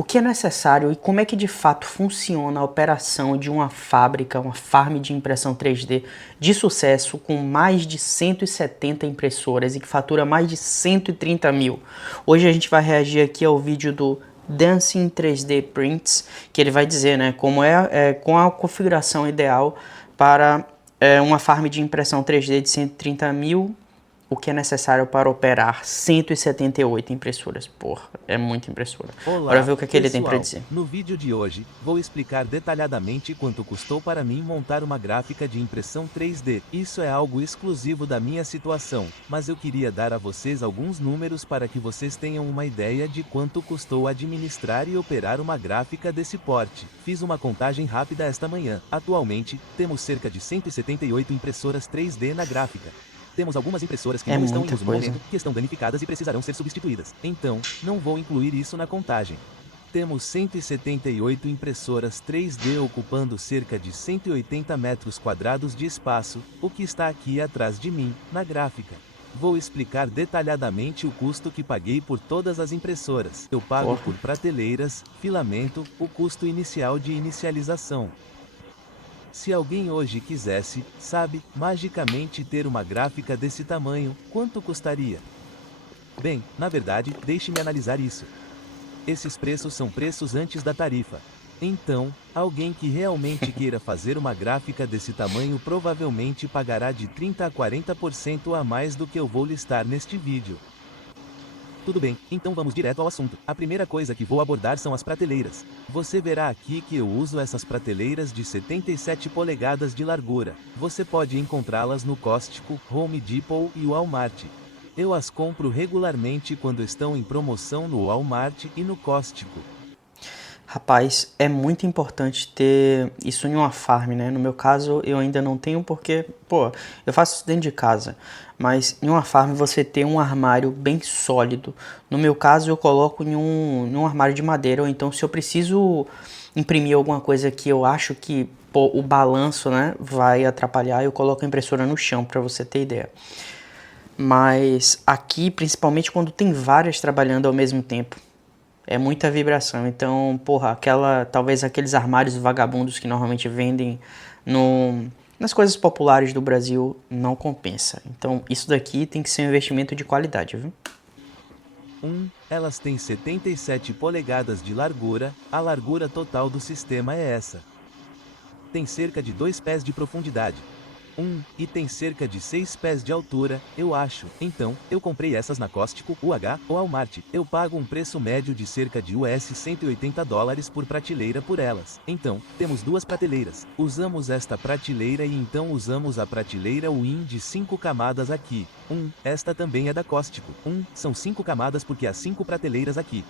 O que é necessário e como é que de fato funciona a operação de uma fábrica, uma farm de impressão 3D de sucesso com mais de 170 impressoras e que fatura mais de 130 mil? Hoje a gente vai reagir aqui ao vídeo do Dancing 3D Prints, que ele vai dizer, né, como com a configuração ideal para uma farm de impressão 3D de 130 mil, o que é necessário para operar 178 impressoras. Porra, é muita impressora. Bora Olá, ver o que, é que ele tem para pessoal. dizer. No vídeo de hoje, vou explicar detalhadamente quanto custou para mim montar uma gráfica de impressão 3D. Isso é algo exclusivo da minha situação, mas eu queria dar a vocês alguns números para que vocês tenham uma ideia de quanto custou administrar e operar uma gráfica desse porte. Fiz uma contagem rápida esta manhã. Atualmente, temos cerca de 178 impressoras 3D na gráfica. Temos algumas impressoras que É não estão em muita uso no coisa. momento, que estão danificadas e precisarão ser substituídas. Então, não vou incluir isso na contagem. Temos 178 impressoras 3D ocupando cerca de 180 metros quadrados de espaço, o que está aqui atrás de mim, na gráfica. Vou explicar detalhadamente o custo que paguei por todas as impressoras. Eu pago Porra. por prateleiras, filamento, o custo inicial de inicialização. Se alguém hoje quisesse, sabe, magicamente ter uma gráfica desse tamanho, quanto custaria? Bem, na verdade, deixe-me analisar isso. Esses preços são preços antes da tarifa. Então, alguém que realmente queira fazer uma gráfica desse tamanho provavelmente pagará de 30 a 40% a mais do que eu vou listar neste vídeo. Tudo bem, então vamos direto ao assunto. A primeira coisa que vou abordar são as prateleiras. Você verá aqui que eu uso essas prateleiras de 77 polegadas de largura. Você pode encontrá-las no Costco, Home Depot e Walmart. Eu as compro regularmente quando estão em promoção no Walmart e no Costco. Rapaz, é muito importante ter isso em uma farm, né? No meu caso, eu ainda não tenho porque, pô, eu faço isso dentro de casa. Mas em uma farm você ter um armário bem sólido. No meu caso, eu coloco em um armário de madeira. Ou então, se eu preciso imprimir alguma coisa que eu acho que, pô, o balanço, né, vai atrapalhar, eu coloco a impressora no chão, pra você ter ideia. Mas aqui, principalmente quando tem várias trabalhando ao mesmo tempo, é muita vibração. Então, porra, talvez aqueles armários vagabundos que normalmente vendem nas coisas populares do Brasil não compensa. Então, isso daqui tem que ser um investimento de qualidade, viu? Elas têm 77 polegadas de largura, a largura total do sistema é essa. Tem cerca de 2 pés de profundidade. E tem cerca de 6 pés de altura, eu acho. Então, eu comprei essas na Costco, UH ou Walmart. Eu pago um preço médio de cerca de US $180 por prateleira por elas. Então, temos duas prateleiras. Usamos esta prateleira e então usamos a prateleira Win de 5 camadas aqui. Esta também é da Costco. São 5 camadas porque há 5 prateleiras aqui.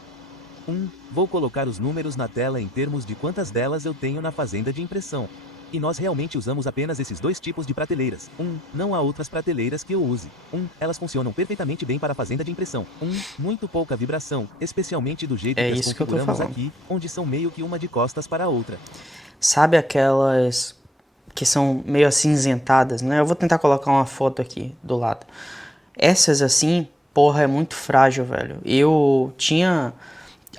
Vou colocar os números na tela em termos de quantas delas eu tenho na fazenda de impressão. E nós realmente usamos apenas esses dois tipos de prateleiras. Não há outras prateleiras que eu use. Elas funcionam perfeitamente bem para a fazenda de impressão. Muito pouca vibração, especialmente do jeito É que as isso que eu tô configuramos falando. aqui, onde são meio que uma de costas para a outra. Sabe aquelas que são meio acinzentadas, né? Eu vou tentar colocar uma foto aqui do lado. Essas assim, porra, é muito frágil, velho. Eu tinha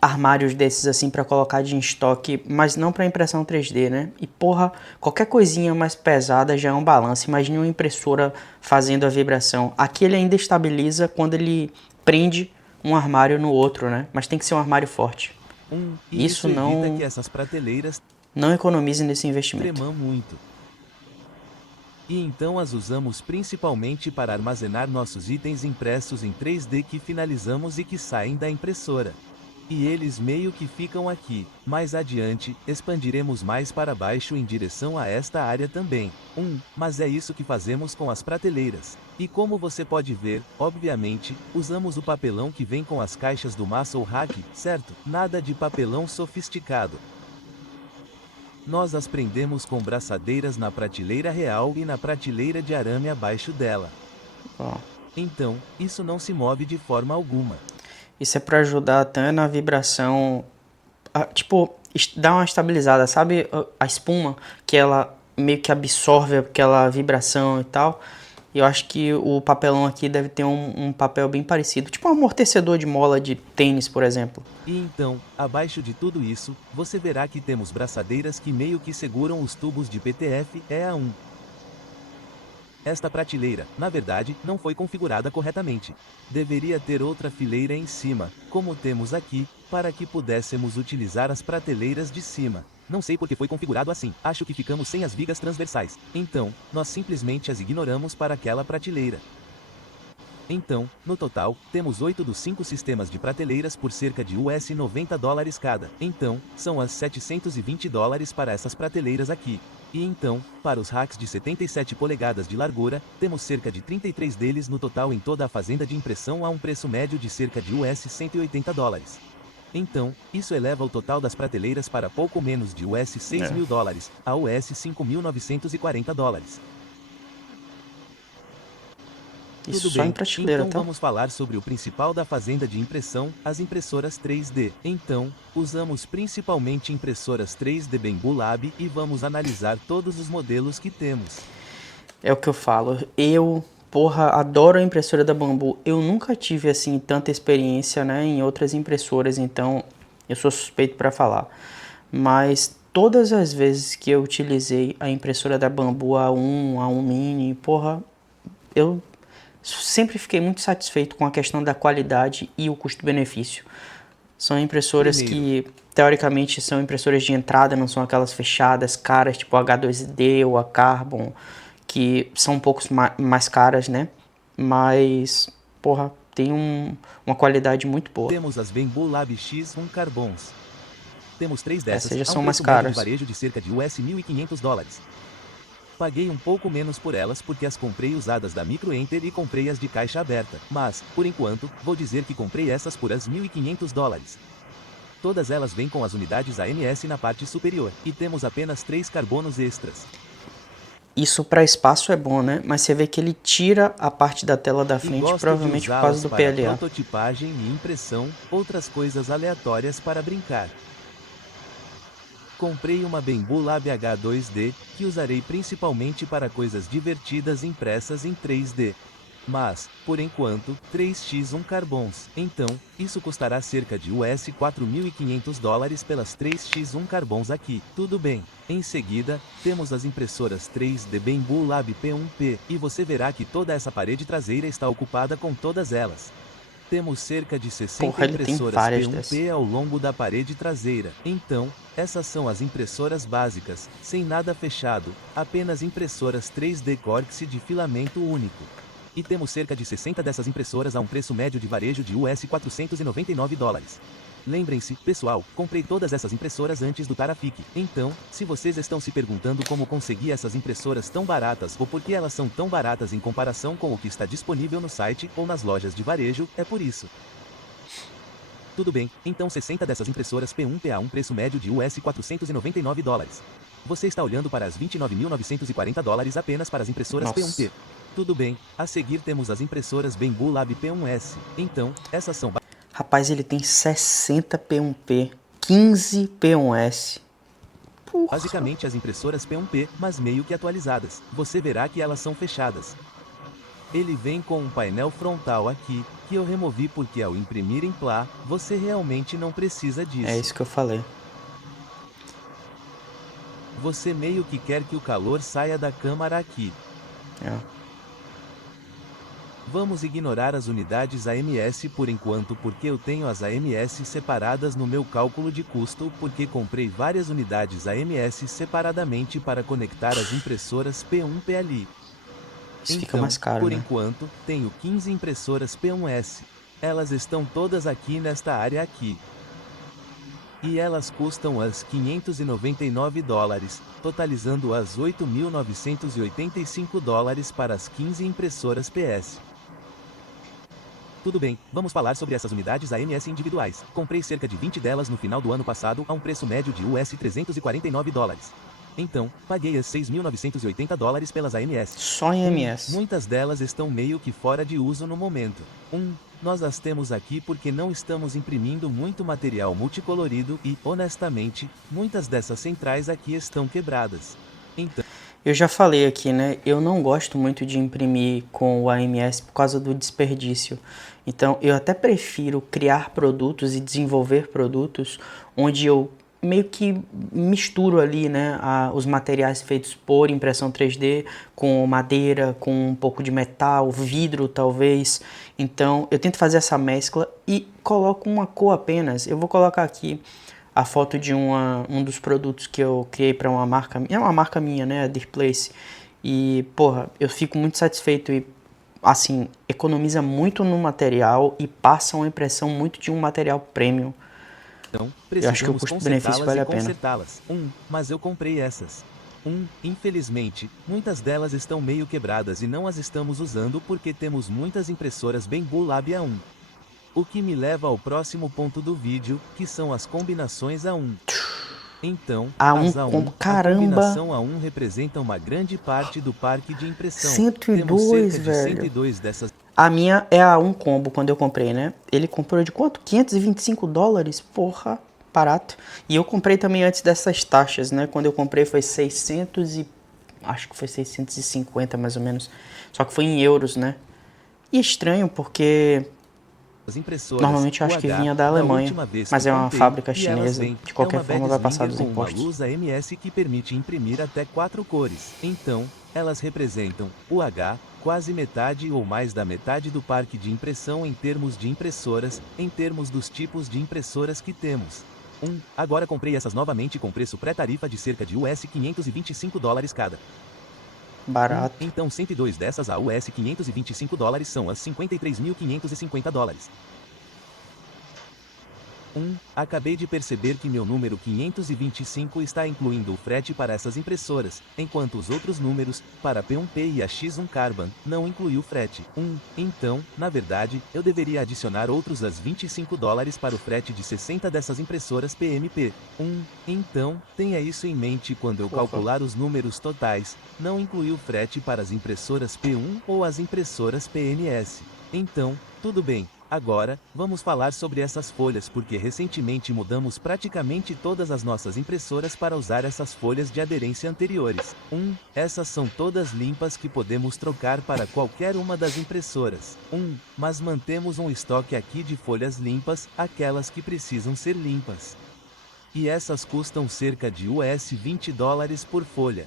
armários desses assim pra colocar de em estoque, mas não pra impressão 3D, né? E porra, qualquer coisinha mais pesada já é um balanço. Imagine uma impressora fazendo a vibração. Aqui ele ainda estabiliza quando ele prende um armário no outro, né? Mas tem que ser um armário forte. E Isso isso evita que essas prateleiras não economize nesse investimento. tremam muito. E então as usamos principalmente para armazenar nossos itens impressos em 3D que finalizamos e que saem da impressora. E eles meio que ficam aqui. Mais adiante, expandiremos mais para baixo em direção a esta área também. Mas é isso que fazemos com as prateleiras. E como você pode ver, obviamente, usamos o papelão que vem com as caixas do Muscle Hack, certo? Nada de papelão sofisticado. Nós as prendemos com braçadeiras na prateleira real e na prateleira de arame abaixo dela. Ó, Então, isso não se move de forma alguma. isso é pra ajudar até na vibração, tipo, dar uma estabilizada, sabe a espuma que ela meio que absorve aquela vibração e tal. E eu acho que o papelão aqui deve ter um papel bem parecido, tipo um amortecedor de mola de tênis, por exemplo. E então, abaixo de tudo isso, você verá que temos braçadeiras que meio que seguram os tubos de PTF EA1. Esta prateleira, na verdade, não foi configurada corretamente. Deveria ter outra fileira em cima, como temos aqui, para que pudéssemos utilizar as prateleiras de cima. Não sei porque foi configurado assim, acho que ficamos sem as vigas transversais. Então, nós simplesmente as ignoramos para aquela prateleira. Então, no total, temos 8 dos 5 sistemas de prateleiras por cerca de US$ 90 cada. Então, são as $720 para essas prateleiras aqui. E então, para os racks de 77 polegadas de largura, temos cerca de 33 deles no total em toda a fazenda de impressão a um preço médio de cerca de US$ 180. Então, isso eleva o total das prateleiras para pouco menos de US$ 6.000, a US$ 5.940. Isso Tudo só em bem, prateleira, então tá? vamos falar sobre o principal da fazenda de impressão, as impressoras 3D. Então, usamos principalmente impressoras 3D Bambu Lab e vamos analisar todos os modelos que temos. É o que eu falo. Eu, porra, adoro a impressora da Bambu. Eu nunca tive, assim, tanta experiência, né, em outras impressoras, então eu sou suspeito para falar. Mas todas as vezes que eu utilizei a impressora da Bambu A1, A1 Mini, porra, eu sempre fiquei muito satisfeito com a questão da qualidade e o custo-benefício. São impressoras Primeiro, que, teoricamente, são impressoras de entrada, não são aquelas fechadas, caras, tipo a H2D ou a Carbon, que são um pouco mais caras, né? Mas, porra, tem uma qualidade muito boa. temos as Bambu Lab X1 Carbons. Temos 3 Essas dessas, já a um são mais preço médio de caras. varejo de cerca de US$ 1.500. Paguei um pouco menos por elas porque as comprei usadas da Microenter e comprei as de caixa aberta, mas, por enquanto, vou dizer que comprei essas por as $1.500. Todas elas vêm com as unidades AMS na parte superior, e temos apenas 3 carbonos extras. Isso para espaço é bom, né? Mas você vê que ele tira a parte da tela da E frente, gosto de provavelmente por causa usá-las do para PLA. prototipagem e impressão, outras coisas aleatórias para brincar. Comprei uma Bambu Lab H2D, que usarei principalmente para coisas divertidas impressas em 3D. Mas, por enquanto, 3x1 Carbons. Então, isso custará cerca de US$ 4.500 pelas 3x1 Carbons aqui. Tudo bem. Em seguida, temos as impressoras 3D Bambu Lab P1P, e você verá que toda essa parede traseira está ocupada com todas elas. Temos cerca de 60 Porra, ele tem impressoras várias dessas. P1P ao longo da parede traseira. Então, essas são as impressoras básicas, sem nada fechado, apenas impressoras 3D Cortex de filamento único. E temos cerca de 60 dessas impressoras a um preço médio de varejo de US$ 499. Lembrem-se, pessoal, comprei todas essas impressoras antes do Tarafique. Então, se vocês estão se perguntando como consegui essas impressoras tão baratas ou por que elas são tão baratas em comparação com o que está disponível no site ou nas lojas de varejo, é por isso. Tudo bem, então 60 dessas impressoras P1P a um preço médio de US$ 499. Você está olhando para as $29.940 apenas para as impressoras Nossa. P1P. Tudo bem, a seguir temos as impressoras Bambu Lab P1S. Então, essas são Rapaz, ele tem 60 P1P, 15 P1S. Porra. basicamente as impressoras P1P, mas meio que atualizadas. Você verá que elas são fechadas. Ele vem com um painel frontal aqui, que eu removi porque ao imprimir em PLA, você realmente não precisa disso. É isso que eu falei. Você meio que quer que o calor saia da câmara aqui. É. Vamos ignorar as unidades AMS por enquanto porque eu tenho as AMS separadas no meu cálculo de custo porque comprei várias unidades AMS separadamente para conectar as impressoras P1P ali. Isso Então, fica mais caro, por né? enquanto, tenho 15 impressoras P1S. Elas estão todas aqui nesta área aqui. E elas custam as $599, totalizando as $8.985 para as 15 impressoras PS. Tudo bem, vamos falar sobre essas unidades AMS individuais. Comprei cerca de 20 delas no final do ano passado a um preço médio de US$ 349. Então, paguei as $6.980 pelas AMS. Só em MS. Muitas delas estão meio que fora de uso no momento. Nós as temos aqui porque não estamos imprimindo muito material multicolorido e, honestamente, muitas dessas centrais aqui estão quebradas. Então, Eu já falei aqui, né? Eu não gosto muito de imprimir com o AMS por causa do desperdício. Então, eu até prefiro criar produtos e desenvolver produtos onde eu meio que misturo ali, né, os materiais feitos por impressão 3D com madeira, com um pouco de metal, vidro talvez. Então, eu tento fazer essa mescla e coloco uma cor apenas. Eu vou colocar aqui a foto de um dos produtos que eu criei para uma marca, é uma marca minha, né, a Dear Place. E, porra, eu fico muito satisfeito e, assim, economiza muito no material e passa uma impressão muito de um material premium. Então, Eu acho que o precisamos custo-benefício consertá-las vale e a pena. consertá-las. Mas eu comprei essas. Infelizmente, muitas delas estão meio quebradas e não as estamos usando porque temos muitas impressoras bem Bulab A1. O que me leva ao próximo ponto do vídeo, que são as combinações A1. Então, A um as combo, A1, a caramba, combinação A1 representa uma grande parte do parque de impressão. Temos 102, cerca de velho. 102 dessas. A minha é a um combo quando eu comprei, né? Ele comprou de quanto? $525? Porra, barato. E eu comprei também antes dessas taxas, né? Quando eu comprei foi 600 e... acho que foi 650 mais ou menos. Só que foi em euros, né? E é estranho porque As impressoras normalmente eu acho que UH, vinha da da Alemanha. última vez que Mas é uma contei, fábrica e elas chinesa. vêm, De é qualquer uma forma vai passar Bedslinger dos com uma impostos. luz AMS que permite imprimir até 4 cores. Então, elas representam, UH, quase metade ou mais da metade do parque de impressão em termos de impressoras, em termos dos tipos de impressoras que temos. Agora comprei essas novamente com preço pré-tarifa de cerca de US $525 cada. Barato. Então 102 dessas a US $525 são as $53.550. Acabei de perceber que meu número 525 está incluindo o frete para essas impressoras, enquanto os outros números, para P1P e a X1 Carbon, não incluiu frete. Então, na verdade, eu deveria adicionar outros as $25 para o frete de 60 dessas impressoras PMP. Então, tenha isso em mente quando eu Porra. calcular os números totais, não incluiu frete para as impressoras P1 ou as impressoras PNS. Então, tudo bem. Agora, vamos falar sobre essas folhas porque recentemente mudamos praticamente todas as nossas impressoras para usar essas folhas de aderência anteriores. Essas são todas limpas que podemos trocar para qualquer uma das impressoras. Mas mantemos um estoque aqui de folhas limpas, aquelas que precisam ser limpas. E essas custam cerca de US $20 por folha.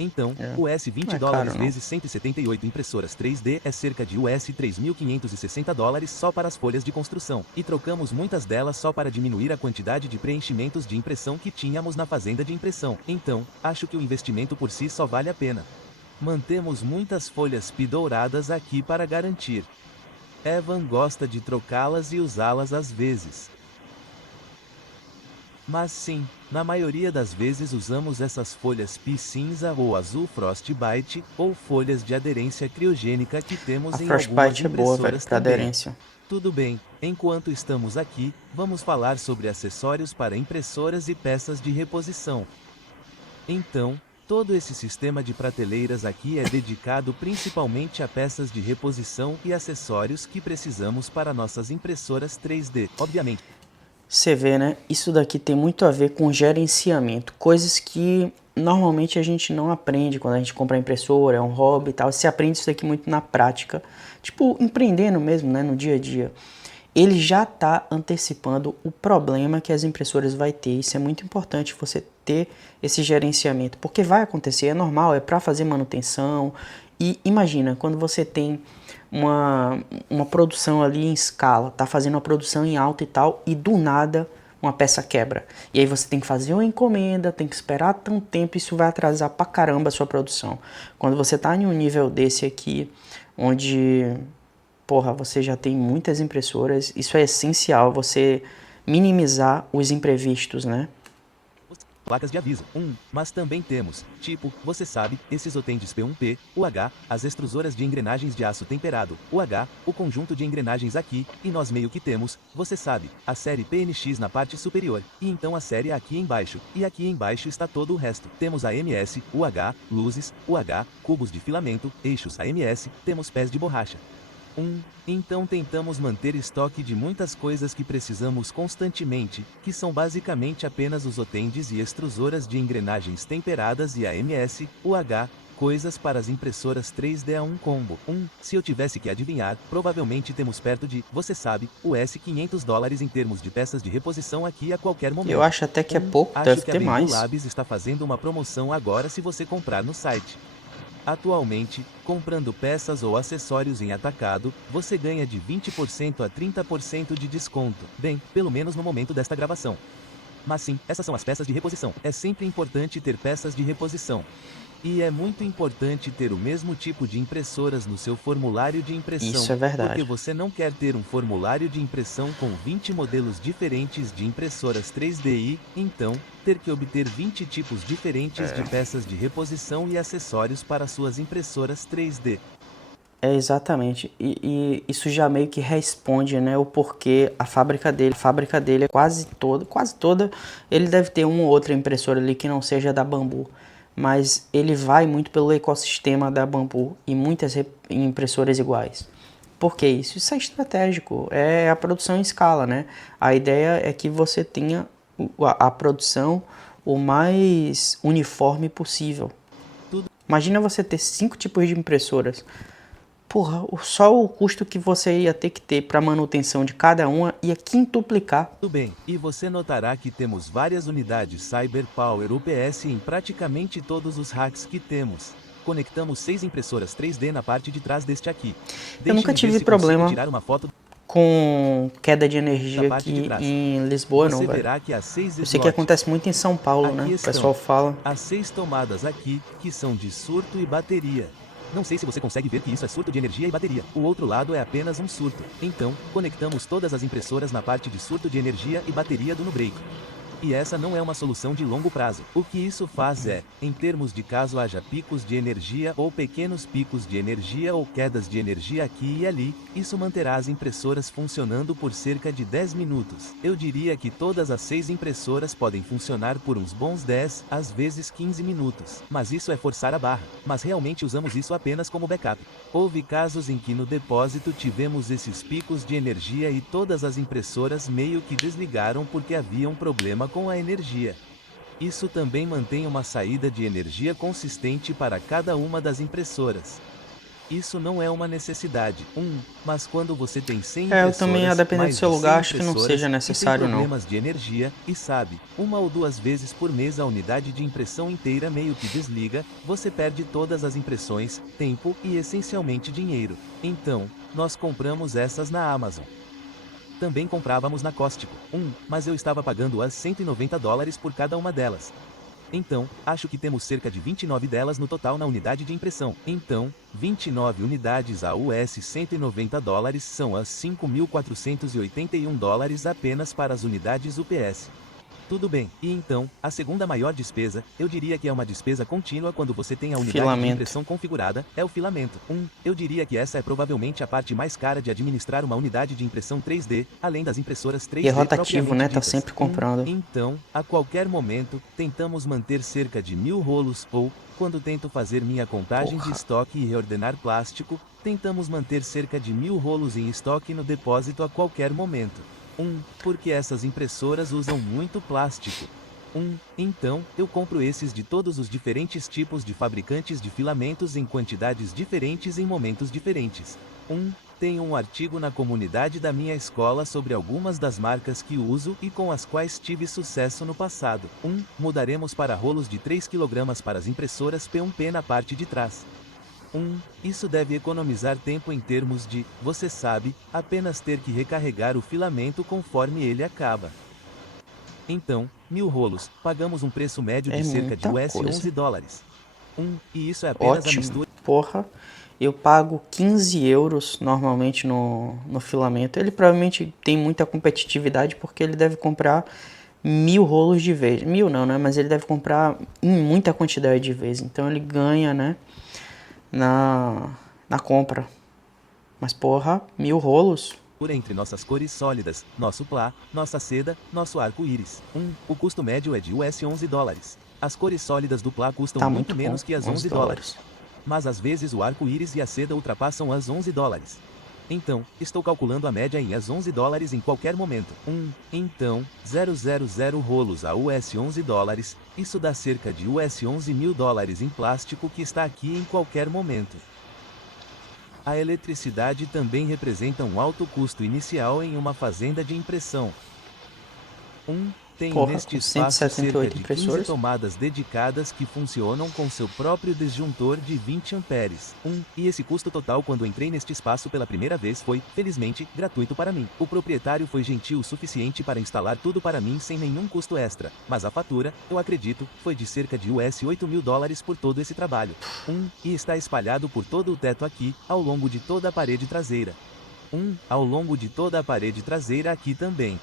Então, US Não é $20 caro, não. vezes 178 impressoras 3D é cerca de US $3.560 só para as folhas de construção, e trocamos muitas delas só para diminuir a quantidade de preenchimentos de impressão que tínhamos na fazenda de impressão. Então, acho que o investimento por si só vale a pena. Mantemos muitas folhas P douradas aqui para garantir. Evan gosta de trocá-las e usá-las às vezes. Mas sim, na maioria das vezes usamos essas folhas P cinza ou azul Frostbite, ou folhas de aderência criogênica que A temos em algumas Frostbite é boa, velho, impressoras pra também. aderência. Tudo bem, enquanto estamos aqui, vamos falar sobre acessórios para impressoras e peças de reposição. Então, todo esse sistema de prateleiras aqui é dedicado principalmente a peças de reposição e acessórios que precisamos para nossas impressoras 3D, obviamente. Você vê, né? Isso daqui tem muito a ver com gerenciamento. Coisas que normalmente a gente não aprende quando a gente compra impressora, é um hobby e tal. Você aprende isso daqui muito na prática. Tipo, empreendendo mesmo, né? No dia a dia. Ele já está antecipando o problema que as impressoras vai ter. Isso é muito importante você ter esse gerenciamento. Porque vai acontecer, é normal, é para fazer manutenção. E imagina, quando você tem uma produção ali em escala, tá fazendo uma produção em alta e tal, e do nada uma peça quebra. E aí você tem que fazer uma encomenda, tem que esperar tanto tempo, isso vai atrasar pra caramba a sua produção. Quando você tá em um nível desse aqui, onde, porra, você já tem muitas impressoras, isso é essencial, você minimizar os imprevistos, né? Placas de aviso. Mas também temos, tipo, você sabe, esses otentes P1P, UH, as extrusoras de engrenagens de aço temperado, UH, o conjunto de engrenagens aqui, e nós meio que temos, você sabe, a série PNX na parte superior, e então a série aqui embaixo, e aqui embaixo está todo o resto. Temos AMS, UH, luzes, UH, cubos de filamento, eixos AMS, temos pés de borracha. Então tentamos manter estoque de muitas coisas que precisamos constantemente, que são basicamente apenas os otendes e extrusoras de engrenagens temperadas e AMS, UH, coisas para as impressoras 3D a um combo. Se eu tivesse que adivinhar, provavelmente temos perto de, você sabe, US $500 em termos de peças de reposição aqui a qualquer momento. Eu acho até que é pouco, Acho deve que a ter Bambu mais. Labs está fazendo uma promoção agora se você comprar no site. Atualmente, comprando peças ou acessórios em atacado, você ganha de 20% a 30% de desconto. Bem, pelo menos no momento desta gravação. Mas sim, essas são as peças de reposição. É sempre importante ter peças de reposição. E é muito importante ter o mesmo tipo de impressoras no seu formulário de impressão, Isso é porque verdade. você não quer ter um formulário de impressão com 20 modelos diferentes de impressoras 3D e, então, ter que obter 20 tipos diferentes de peças de reposição e acessórios para suas impressoras 3D. É exatamente. E isso já meio que responde, né, o porquê a fábrica dele é quase toda, ele deve ter uma ou outra impressora ali que não seja da Bambu, mas ele vai muito pelo ecossistema da Bambu e muitas impressoras iguais. Por que isso? Isso é estratégico, é a produção em escala, né? A ideia é que você tenha a produção o mais uniforme possível. Imagina você ter 5 tipos de impressoras. Porra, só o custo que você ia ter para manutenção de cada uma ia quintuplicar. Tudo bem, e você notará que temos várias unidades CyberPower UPS em praticamente todos os racks que temos. Conectamos 6 impressoras 3D na parte de trás deste aqui. Eu nunca Deixe-me ver tive se consigo problema tirar uma foto com queda de da energia parte de aqui trás. em Lisboa, não, Você velho. verá que há 6 Eu sei que slots. acontece muito em São Paulo, né? Aqui O pessoal fala. as 6 tomadas aqui, que são de surto e bateria. Não sei se você consegue ver que isso é surto de energia e bateria. O outro lado é apenas um surto. Então, conectamos todas as impressoras na parte de surto de energia e bateria do NuBreak. E essa não é uma solução de longo prazo. O que isso faz é, em termos de caso haja picos de energia ou pequenos picos de energia ou quedas de energia aqui e ali, isso manterá as impressoras funcionando por cerca de 10 minutos. Eu diria que todas as 6 impressoras podem funcionar por uns bons 10, às vezes 15 minutos. Mas isso é forçar a barra. Mas realmente usamos isso apenas como backup. Houve casos em que no depósito tivemos esses picos de energia e todas as impressoras meio que desligaram porque havia um problema com a energia. Isso também mantém uma saída de energia consistente para cada uma das impressoras. Isso não é uma necessidade, mas quando você tem 100 Eu também, a impressoras, depender do mais seu de lugar, 100 acho que não impressoras, seja e tem necessário, não. problemas de energia, e sabe, uma ou duas vezes por mês a unidade de impressão inteira meio que desliga, você perde todas as impressões, tempo e essencialmente dinheiro. Então, nós compramos essas na Amazon. Também comprávamos na Costco, mas eu estava pagando as $190 por cada uma delas. Então, acho que temos cerca de 29 delas no total na unidade de impressão. Então, 29 unidades a US $190 são as $5.481 apenas para as unidades UPS. Tudo bem, e então, a segunda maior despesa, eu diria que é uma despesa contínua quando você tem a unidade de impressão configurada, é o filamento. Eu diria que essa é provavelmente a parte mais cara de administrar uma unidade de impressão 3D, além das impressoras 3D E é rotativo, propriamente né? Tá ditas. sempre comprando. Então, a qualquer momento, tentamos manter cerca de 1.000 rolos, ou, quando tento fazer minha contagem de estoque e reordenar plástico, tentamos manter cerca de 1.000 rolos em estoque no depósito a qualquer momento. Porque essas impressoras usam muito plástico. Então, eu compro esses de todos os diferentes tipos de fabricantes de filamentos em quantidades diferentes em momentos diferentes. Tenho um artigo na comunidade da minha escola sobre algumas das marcas que uso e com as quais tive sucesso no passado. Mudaremos para rolos de 3 kg para as impressoras P1P na parte de trás. Isso deve economizar tempo em termos de, você sabe, apenas ter que recarregar o filamento conforme ele acaba. Então, 1.000 rolos, pagamos um preço médio de cerca de US $11. E isso é apenas a mistura. Porra, eu pago 15 euros normalmente no filamento. Ele provavelmente tem muita competitividade porque ele deve comprar 1.000 rolos de vez. 1.000 não, né? Mas ele deve comprar em muita quantidade de vez. Então ele ganha, né? Na compra. Mas porra, 1.000 rolos. Entre nossas cores sólidas, nosso plá, nossa seda, nosso arco-íris. O custo médio é de US $11. As cores sólidas do plá custam muito menos que as $11. Mas às vezes o arco-íris e a seda ultrapassam as $11. Então, estou calculando a média em US 11 dólares em qualquer momento. Então, 000 rolos a US 11 dólares, isso dá cerca de US 11 mil dólares em plástico que está aqui em qualquer momento. A eletricidade também representa um alto custo inicial em uma fazenda de impressão. Tenho Porra, neste com espaço cerca 178 de 15 impressoras. tomadas dedicadas que funcionam com seu próprio disjuntor de 20 amperes. E esse custo total quando entrei neste espaço pela primeira vez foi, felizmente, gratuito para mim. O proprietário foi gentil o suficiente para instalar tudo para mim sem nenhum custo extra, mas a fatura, eu acredito, foi de cerca de US 8 mil dólares por todo esse trabalho. E está espalhado por todo o teto aqui, ao longo de toda a parede traseira. Ao longo de toda a parede traseira aqui também.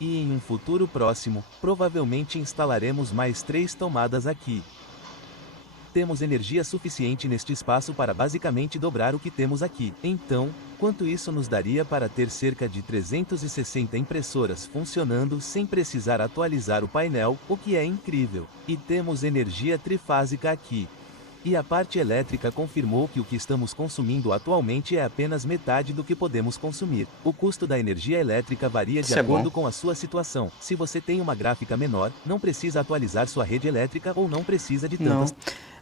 E em um futuro próximo, provavelmente instalaremos mais 3 tomadas aqui. Temos energia suficiente neste espaço para basicamente dobrar o que temos aqui. Então, quanto isso nos daria para ter cerca de 360 impressoras funcionando sem precisar atualizar o painel, o que é incrível. E temos energia trifásica aqui. E a parte elétrica confirmou que o que estamos consumindo atualmente é apenas metade do que podemos consumir. O custo da energia elétrica varia de Isso é acordo bom. com a sua situação. Se você tem uma gráfica menor, não precisa atualizar sua rede elétrica ou não precisa de Não. tantas.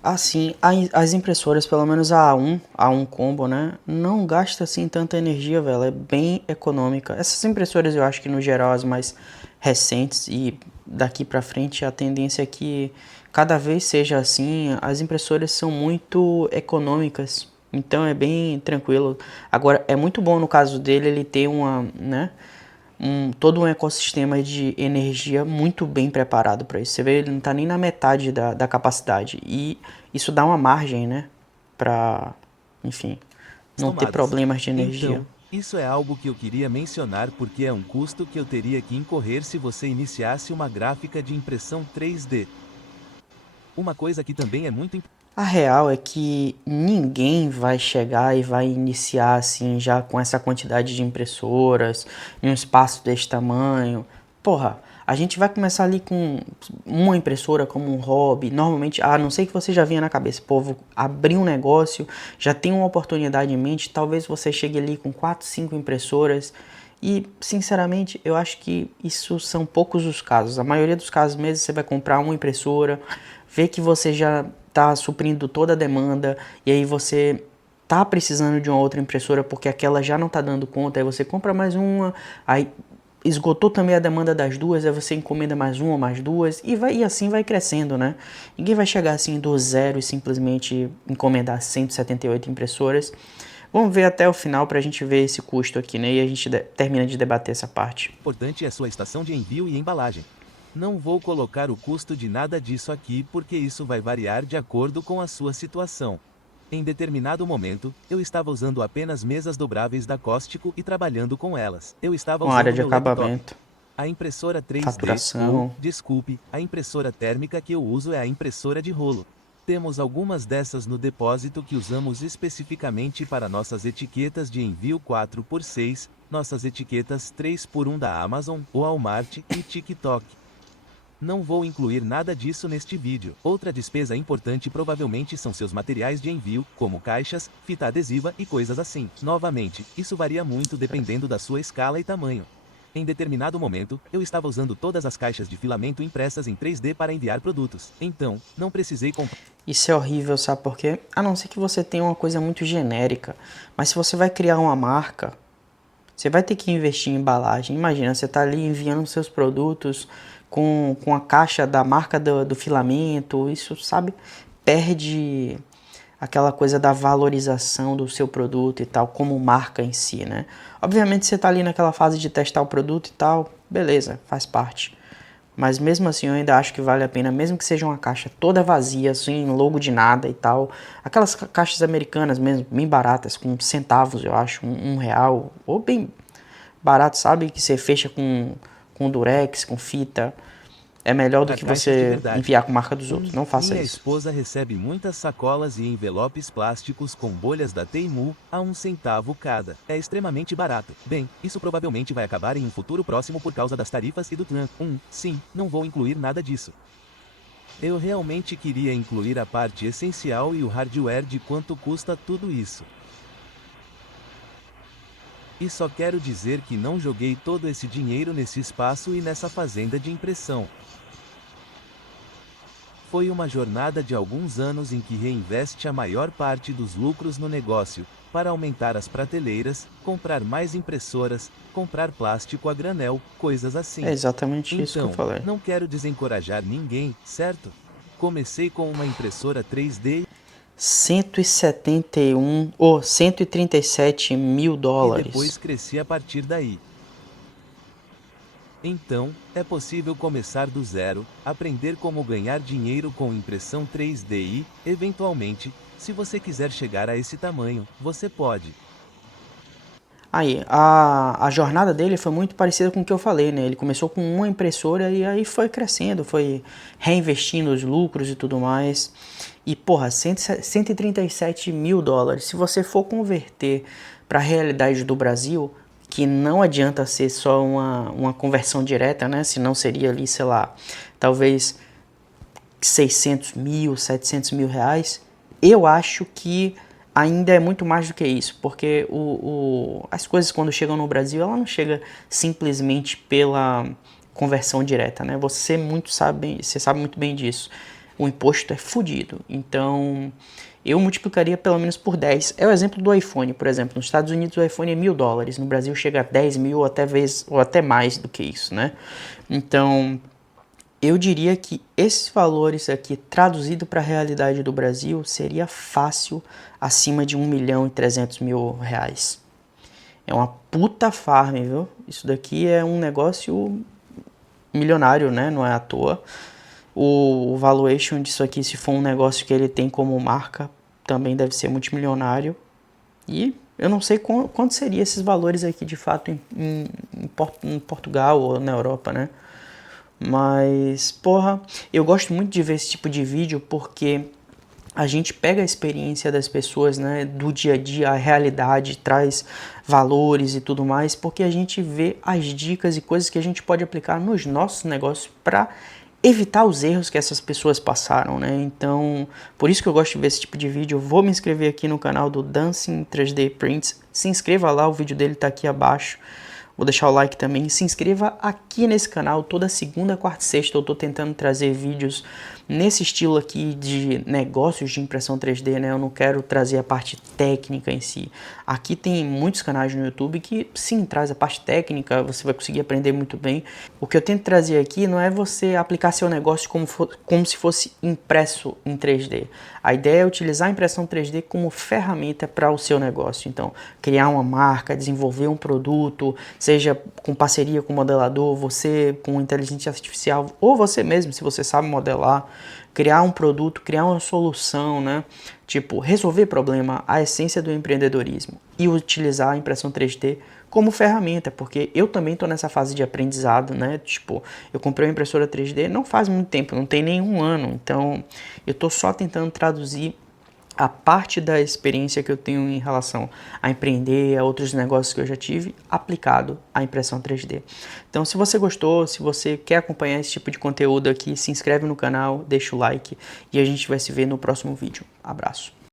Assim, as impressoras, pelo menos a A1 Combo, né? Não gasta assim tanta energia, velho. É bem econômica. Essas impressoras eu acho que no geral as mais recentes e daqui pra frente a tendência é que cada vez seja assim. As impressoras são muito econômicas. Então é bem tranquilo. Agora, é muito bom no caso dele ele ter uma, né? Todo um ecossistema de energia muito bem preparado para isso. Você vê, ele não está nem na metade da capacidade. E isso dá uma margem, né? Para, enfim, não ter Tomadas. problemas de energia. Então, isso é algo que eu queria mencionar porque é um custo que eu teria que incorrer se você iniciasse uma gráfica de impressão 3D. Uma coisa que também é muito importante. A real é que ninguém vai chegar e vai iniciar assim já com essa quantidade de impressoras em um espaço desse tamanho. Porra, a gente vai começar ali com uma impressora como um hobby. Normalmente, a não ser que você já venha na cabeça, pô, vou abrir um negócio, já tem uma oportunidade em mente, talvez você chegue ali com 4, 5 impressoras. E, sinceramente, eu acho que isso são poucos os casos. A maioria dos casos mesmo, você vai comprar uma impressora, ver que você já está suprindo toda a demanda, e aí você tá precisando de uma outra impressora porque aquela já não tá dando conta, aí você compra mais uma, aí esgotou também a demanda das duas, aí você encomenda mais uma, mais duas, e assim vai crescendo, né? Ninguém vai chegar assim do zero e simplesmente encomendar 178 impressoras. Vamos ver até o final para a gente ver esse custo aqui, né? E a gente termina de debater essa parte. Importante é sua estação de envio e embalagem. Não vou colocar o custo de nada disso aqui porque isso vai variar de acordo com a sua situação. Em determinado momento, eu estava usando apenas mesas dobráveis da Cóstico e trabalhando com elas. Eu estava Uma área usando de meu laptop. acabamento, A impressora 3D, faturação. desculpe, a impressora térmica que eu uso é a impressora de rolo. Temos algumas dessas no depósito que usamos especificamente para nossas etiquetas de envio 4x6, nossas etiquetas 3x1 da Amazon, Walmart e TikTok. Não vou incluir nada disso neste vídeo. Outra despesa importante provavelmente são seus materiais de envio, como caixas, fita adesiva e coisas assim. Novamente, isso varia muito dependendo da sua escala e tamanho. Em determinado momento, eu estava usando todas as caixas de filamento impressas em 3D para enviar produtos. Então, não precisei comprar. Isso é horrível, sabe por quê? A não ser que você tenha uma coisa muito genérica. Mas se você vai criar uma marca, você vai ter que investir em embalagem. Imagina, você está ali enviando seus produtos com a caixa da marca do filamento. Isso, sabe, perde aquela coisa da valorização do seu produto e tal, como marca em si, né? Obviamente você está ali naquela fase de testar o produto e tal, beleza, faz parte. Mas mesmo assim eu ainda acho que vale a pena, mesmo que seja uma caixa toda vazia, sem logo de nada e tal. Aquelas caixas americanas mesmo, bem baratas, com centavos eu acho, um real, ou bem barato, sabe? Que você fecha com durex, com fita. É melhor do que Caixas de você verdade. enviar com a marca dos outros, não faça Minha isso. esposa recebe muitas sacolas e envelopes plásticos com bolhas da Temu, a 1 centavo cada. É extremamente barato. Bem, isso provavelmente vai acabar em um futuro próximo por causa das tarifas e do TRAN. Sim, não vou incluir nada disso. Eu realmente queria incluir a parte essencial e o hardware de quanto custa tudo isso. E só quero dizer que não joguei todo esse dinheiro nesse espaço e nessa fazenda de impressão. Foi uma jornada de alguns anos em que reinveste a maior parte dos lucros no negócio, para aumentar as prateleiras, comprar mais impressoras, comprar plástico a granel, coisas É assim. exatamente isso que eu Então, falei. não quero desencorajar ninguém, certo? Comecei com uma impressora 3D 171 ou 137 mil e depois dólares. cresci a partir daí. Então, é possível começar do zero, aprender como ganhar dinheiro com impressão 3D e, eventualmente, se você quiser chegar a esse tamanho, você pode. Aí, a jornada dele foi muito parecida com o que eu falei, né? Ele começou com uma impressora e aí foi crescendo, foi reinvestindo os lucros e tudo mais. E, porra, 137 mil dólares. Se você for converter para a realidade do Brasil, que não adianta ser só uma conversão direta, né? Senão seria ali, sei lá, talvez 600 mil, 700 mil reais, eu acho que ainda é muito mais do que isso, porque as coisas quando chegam no Brasil, ela não chega simplesmente pela conversão direta, né? Você sabe muito bem disso. O imposto é fodido, então eu multiplicaria pelo menos por 10. É o exemplo do iPhone, por exemplo. Nos Estados Unidos o iPhone é $1.000, no Brasil chega a 10 mil ou até mais do que isso, né? Então eu diria que esses valores aqui, traduzido para a realidade do Brasil, seria fácil acima de 1.300.000 reais. É uma puta farm, viu? Isso daqui é um negócio milionário, né? Não é à toa. O valuation disso aqui, se for um negócio que ele tem como marca, também deve ser multimilionário. E eu não sei quanto seriam esses valores aqui de fato em Portugal ou na Europa, né? Mas, porra, eu gosto muito de ver esse tipo de vídeo porque a gente pega a experiência das pessoas, né, do dia a dia, a realidade, traz valores e tudo mais, porque a gente vê as dicas e coisas que a gente pode aplicar nos nossos negócios para evitar os erros que essas pessoas passaram, né? Então, por isso que eu gosto de ver esse tipo de vídeo. Eu vou me inscrever aqui no canal do Dancing 3D Prints. Se inscreva lá, o vídeo dele tá aqui abaixo. Vou deixar o like também. Se inscreva aqui nesse canal. Toda segunda, quarta e sexta eu tô tentando trazer vídeos nesse estilo aqui de negócios de impressão 3D, né? Eu não quero trazer a parte técnica em si. Aqui tem muitos canais no YouTube que sim, traz a parte técnica, você vai conseguir aprender muito bem. O que eu tento trazer aqui não é você aplicar seu negócio como se fosse impresso em 3D. A ideia é utilizar a impressão 3D como ferramenta para o seu negócio. Então, criar uma marca, desenvolver um produto, seja com parceria com o modelador, você com inteligência artificial, ou você mesmo, se você sabe modelar, criar um produto, criar uma solução, né? Tipo, resolver problema, a essência do empreendedorismo e utilizar a impressão 3D como ferramenta, porque eu também estou nessa fase de aprendizado, né? Tipo, eu comprei uma impressora 3D não faz muito tempo, não tem nenhum ano, então eu estou só tentando traduzir a parte da experiência que eu tenho em relação a empreender, a outros negócios que eu já tive, aplicado à impressão 3D. Então, se você gostou, se você quer acompanhar esse tipo de conteúdo aqui, se inscreve no canal, deixa o like e a gente vai se ver no próximo vídeo. Abraço!